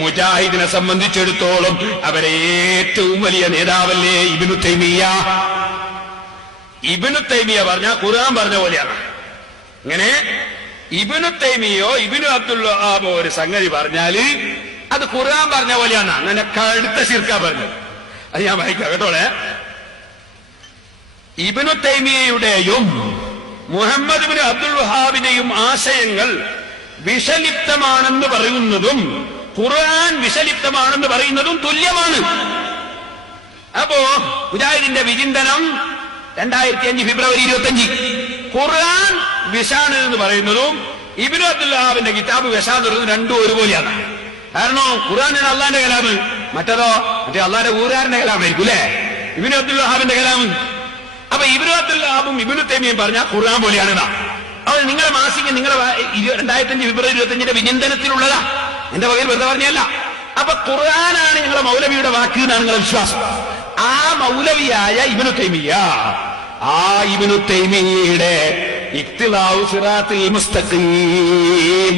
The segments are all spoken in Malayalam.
മുജാഹിദിനെ സംബന്ധിച്ചിടത്തോളം അവരെ ഏറ്റവും വലിയ നേതാവല്ലേ ഇബിനു തൈമിയ ഇബിനു തൈമിയ പറഞ്ഞ ഖുർആൻ പറഞ്ഞ പോലെയാണ്. ഇങ്ങനെ ഇബിനു തൈമിയോ ഇബിനു അബ്ദുല്ലാബോ ഒരു സംഗതി പറഞ്ഞാൽ അത് ഖുർആൻ പറഞ്ഞ പോലെയാണ്. അങ്ങനെ കടുത്ത ശിർക്ക പറഞ്ഞത്. അത് ഞാൻ വായിക്കാം കേട്ടോളെ ഇബിനു തൈമിയയുടെയും മുഹമ്മദ് ബിൻ അബ്ദുൽ വഹാബിന്റെയും ആശയങ്ങൾ വിഷലിപ്തമാണെന്ന് പറയുന്നതും ഖുർആൻ വിഷലിപ്തമാണെന്ന് പറയുന്നതും തുല്യമാണ്. അപ്പോ മുജാഹിദിന്റെ വിചിന്തനം രണ്ടായിരത്തി അഞ്ച് ഫെബ്രുവരി ഇരുപത്തി അഞ്ച് ഖുർആൻ വിഷാണ് എന്ന് പറയുന്നതും ഇബിനു അബ്ദുല്ലാഹിന്റെ കിതാബ് വിഷാന്ന് പറയുന്നതും രണ്ടും ഒരുപോലെയാണ്. കാരണം ഖുർആൻ അള്ളാന്റെ കലാമ് മറ്റതോ മറ്റേ അള്ളാന്റെ ഊരാറിന്റെ കലാമായിരിക്കും അല്ലേ? ഇബിനു അബ്ദുല്ലാഹാബിന്റെ കലാമ് അപ്പൊ ഇബിനു അബ്ദുല്ലാഹും ഇബിനു തേമിയും പറഞ്ഞ ഖുർആൻ പോലെയാണ് അപ്പൊ അപ്പോൾ നിങ്ങളുടെ മാസിക നിങ്ങളുടെ രണ്ടായിരത്തി അഞ്ച് ഫെബ്രുവരി ഇരുപത്തി അഞ്ചിന്റെ വിചിന്തനത്തിലുള്ളതാ. എന്റെ വകയിൽ വെറുതെ പറഞ്ഞല്ല. അപ്പൊ ഖുർആനാണ് ഞങ്ങളെ മൗലവിയുടെ വാക്ക് എന്നാണ് നിങ്ങളുടെ വിശ്വാസം. ആ മൗലവിയായ ഇബിനു തൈമിയ ആ ഇബിനു തൈമിയുടെ മുസ്തഖീം.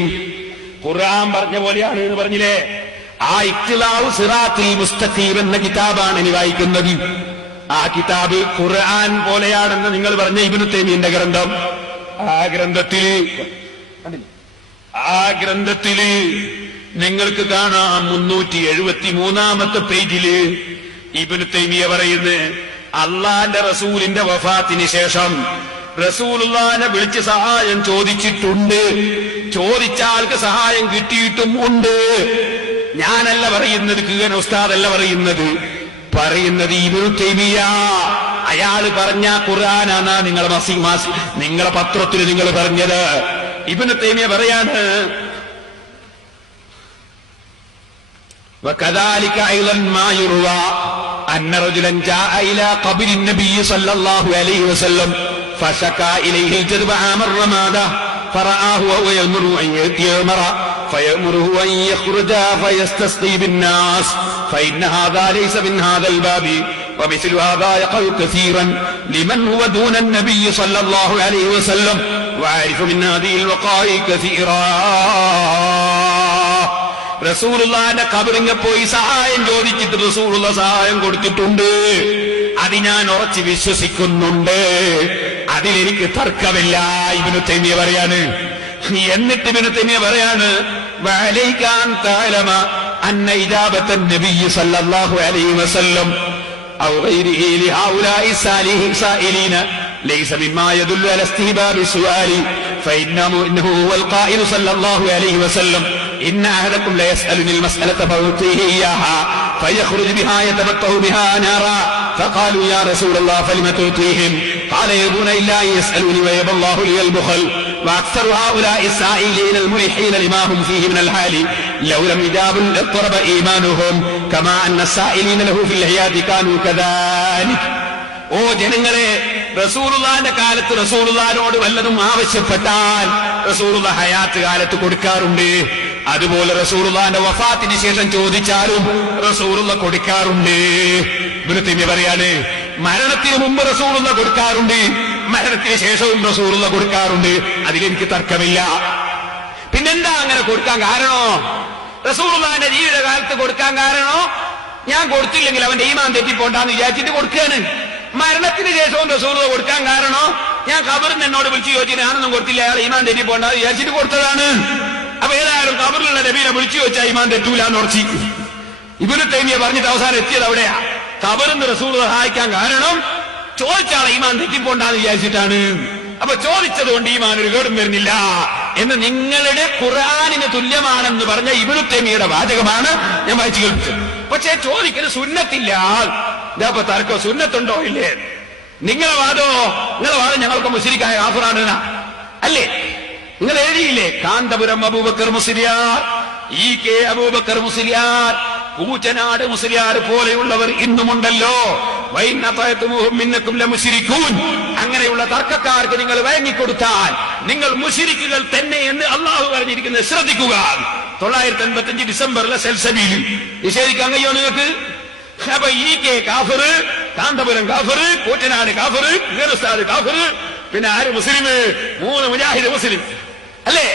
ഖുർആൻ പറഞ്ഞ പോലെയാണ് എന്ന് പറഞ്ഞില്ലേ? ആ ഇക്തിലാവ് സിറാത്തിൽ മുസ്തഖീം എന്ന കിതാബാണ് ഇനി വായിക്കുന്നത്. ആ കിതാബ് ഖുർആൻ പോലെയാണെന്ന് നിങ്ങൾ പറഞ്ഞ ഇബിനു തൈമിയന്റെ ഗ്രന്ഥം. ആ ഗ്രന്ഥത്തിൽ കണ്ടില്ലേ? ആ ഗ്രന്ഥത്തിൽ നിങ്ങൾക്ക് കാണാം മുന്നൂറ്റി എഴുപത്തി മൂന്നാമത്തെ പേജിൽ ഇബിന് തൈമിയ പറയുന്നത് അള്ളാന്റെ റസൂലിന്റെ വഫാത്തിന് ശേഷം റസൂലുള്ളാനെ വിളിച്ച് സഹായം ചോദിച്ചിട്ടുണ്ട്. ചോദിച്ച ആൾക്ക് സഹായം കിട്ടിയിട്ടും ഉണ്ട്. ഞാനല്ല പറയുന്നത് കീകൻ ഉസ്താദല്ല പറയുന്നത്. പറയുന്നത് ഇബിനു തൈമിയ. അയാൾ പറഞ്ഞ ഖുർആനാണ് നിങ്ങളെ നിങ്ങളെ പത്രത്തിൽ നിങ്ങൾ പറഞ്ഞത്. ഇബിനു തൈമിയ പറയാണ് وكذلك أيضا ما يروى أن رجلا جاء إلى قبر النبي صلى الله عليه وسلم فشكى إليه الجذب عام الرمادة فرآه وهو يأمر أن يأتي عمر فيأمره أن يخرج فيستسقي بالناس فإن هذا ليس من هذا الباب ومثل هذا يقع كثيرا لمن هو دون النبي صلى الله عليه وسلم وعارف من هذه الوقائع كثيرا റസൂലുള്ളാന്റെ കബറിങ്ങ പോയി സഹായം ചോദിച്ചിട്ട് റസൂലുള്ള സഹായം കൊടുത്തിട്ടുണ്ട് അത് ഞാൻ ഉറച്ച് വിശ്വസിക്കുന്നുണ്ട് അതിലെനിക്ക് തർക്കമില്ല ഇവന് തെന്നിയ പറയാണ് എന്നിട്ട് ഇവന് തെന്നിയ പറയാണ് വലൈക്കാൻ താലമ അന്ന ഇജാബത്തൻ നബി സല്ലല്ലാഹു അലൈഹി വസല്ലം أو غيره لهؤلاء السائلين ليس مما يدل على استهباب السؤال فإنه إنه هو القائل صلى الله عليه وسلم إن أحدكم ليسألني المسألة فأعطيه إياها فيخرج بها يتبطه بها نارا فقالوا يا رسول الله فلم تعطيهم قال يبون إلا أن يسألوني ويبى الله لي البخل وأكثر هؤلاء السائلين الملحين لما هم فيه من الحال لو لم يجابوا اضطرب إيمانهم كما أن السائلين له في الحياة كانوا كذلك ഓ ജനങ്ങളെ റസൂലുള്ളാന്റെ കാലത്ത് റസൂലുള്ളാനോട് വല്ലതും ആവശ്യപ്പെട്ടാൽ റസൂറുദ ഹയാത്ത് കാലത്ത് കൊടുക്കാറുണ്ട്. അതുപോലെ റസൂറുദാന്റെ വഫാത്തിന് ശേഷം ചോദിച്ചാലും റസൂറുള്ള കൊടുക്കാറുണ്ട്. ഗുരുത്തിമി പറയാണ് മരണത്തിന് മുമ്പ് റസൂറുള്ള കൊടുക്കാറുണ്ട്. മരണത്തിന് ശേഷവും റസൂറുള്ള കൊടുക്കാറുണ്ട്. അതിലെനിക്ക് തർക്കമില്ല. പിന്നെന്താ അങ്ങനെ കൊടുക്കാൻ കാരണോ? റസൂലുള്ളാന്റെ ജീവിതകാലത്ത് കൊടുക്കാൻ കാരണോ? ഞാൻ കൊടുത്തില്ലെങ്കിൽ അവന്റെ ഈമാൻ തെറ്റിപ്പോണ്ടാന്ന് വിചാരിച്ചിട്ട് കൊടുക്കുകയാണ്. മരണത്തിന് ശേഷവും റസൂലുള്ള കൊടുക്കാൻ കാരണോ ഞാൻ കബറിന് എന്നോട് വിളിച്ച് ചോദിച്ചു ഞാനൊന്നും കൊടുത്തില്ല. അയാൾ ഈമാൻ പോണ്ട വിചാരിച്ചിട്ട് കൊടുത്തതാണ്. അപ്പൊ ഏതായാലും കബറിലുള്ള നബീനെ വിളിച്ചു ചോദിച്ചാൽ ഈമാൻ തെറ്റൂല എന്ന് ഉറച്ചി. ഇവർ തേമിയെ പറഞ്ഞിട്ട് അവസാനം എത്തിയത് അവിടെയാ. കബറിന്ന് റസൂൾ സഹായിക്കാൻ കാരണം ചോദിച്ചാളെ ഈമാൻ തെറ്റിപ്പോണ്ടാന്ന് വിചാരിച്ചിട്ടാണ്. അപ്പൊ ചോദിച്ചത് കൊണ്ട് ഈമാൻ ഒരു കേടും വരുന്നില്ല എന്ന് നിങ്ങളുടെ ഖുറാനിന് തുല്യമാണെന്ന് പറഞ്ഞ ഇബിനു തെമിയുടെ വാചകമാണ് ഞാൻ വായിച്ചു കേൾപ്പിച്ചത്. പക്ഷേ ചോദിക്കൽ സുന്നത്തില്ല. ഇതാ ഇപ്പൊ തർക്കം സുന്നത്തുണ്ടോ ഇല്ലേ? നിങ്ങളെ വാദോ നിങ്ങളെ വാദം ഞങ്ങൾക്ക് മുസ്ലിക്കായ ആഫറാണ്. അല്ലേ? നിങ്ങൾ എഴുതിയില്ലേ? കാന്തപുരം അബൂബക്കർ മുസ്ലിയാർ ഈ കെ അബൂബക്കർ മുസ്ലിയാർ കൂറ്റനാട് മുസ്ലിയാർ പോലെയുള്ളവർ ഇന്നുമുണ്ടല്ലോ. അങ്ങനെയുള്ള തർക്കക്കാർക്ക് നിങ്ങൾ വഴങ്ങിക്കൊടുത്താൽ നിങ്ങൾ മുഷിരിക്കുകൾ തന്നെ എന്ന് അള്ളാഹു പറഞ്ഞിരിക്കുന്നത് ശ്രദ്ധിക്കുക. തൊള്ളായിരത്തി അൻപത്തി അഞ്ച് ഡിസംബറിലെ സെൽസബിയിൽ. നിഷേധിക്കാൻ കഴിയോ നിങ്ങൾക്ക്? അപ്പൊ ഈ കെ കാഫർ കാന്തപുരം കാഫറ് കൂറ്റനാട് കാഫറ് ഗേറുസ്ഥാട് കാഫറ് പിന്നെ ആര് മുസ്ലിം? മൂന്ന് മുജാഹിദ് മുസ്ലിം. അല്ലേ?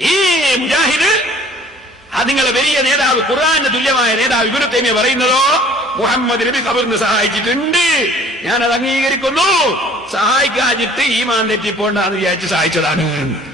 ഈ മുജാഹിദ് അത് നിങ്ങളെ വലിയ നേതാവ് ഖുറാന്റെ തുല്യമായ നേതാവ് ഇബിനു തൈമിയ പറയുന്നതോ മുഹമ്മദ് നബി കബറിന് സഹായിച്ചിട്ടുണ്ട്. ഞാനത് അംഗീകരിക്കുന്നു. സഹായിക്കാതിട്ട് ഈ മാന്തെറ്റിപ്പോണ്ടാന്ന് വിചാരിച്ച് സഹായിച്ചതാണ്.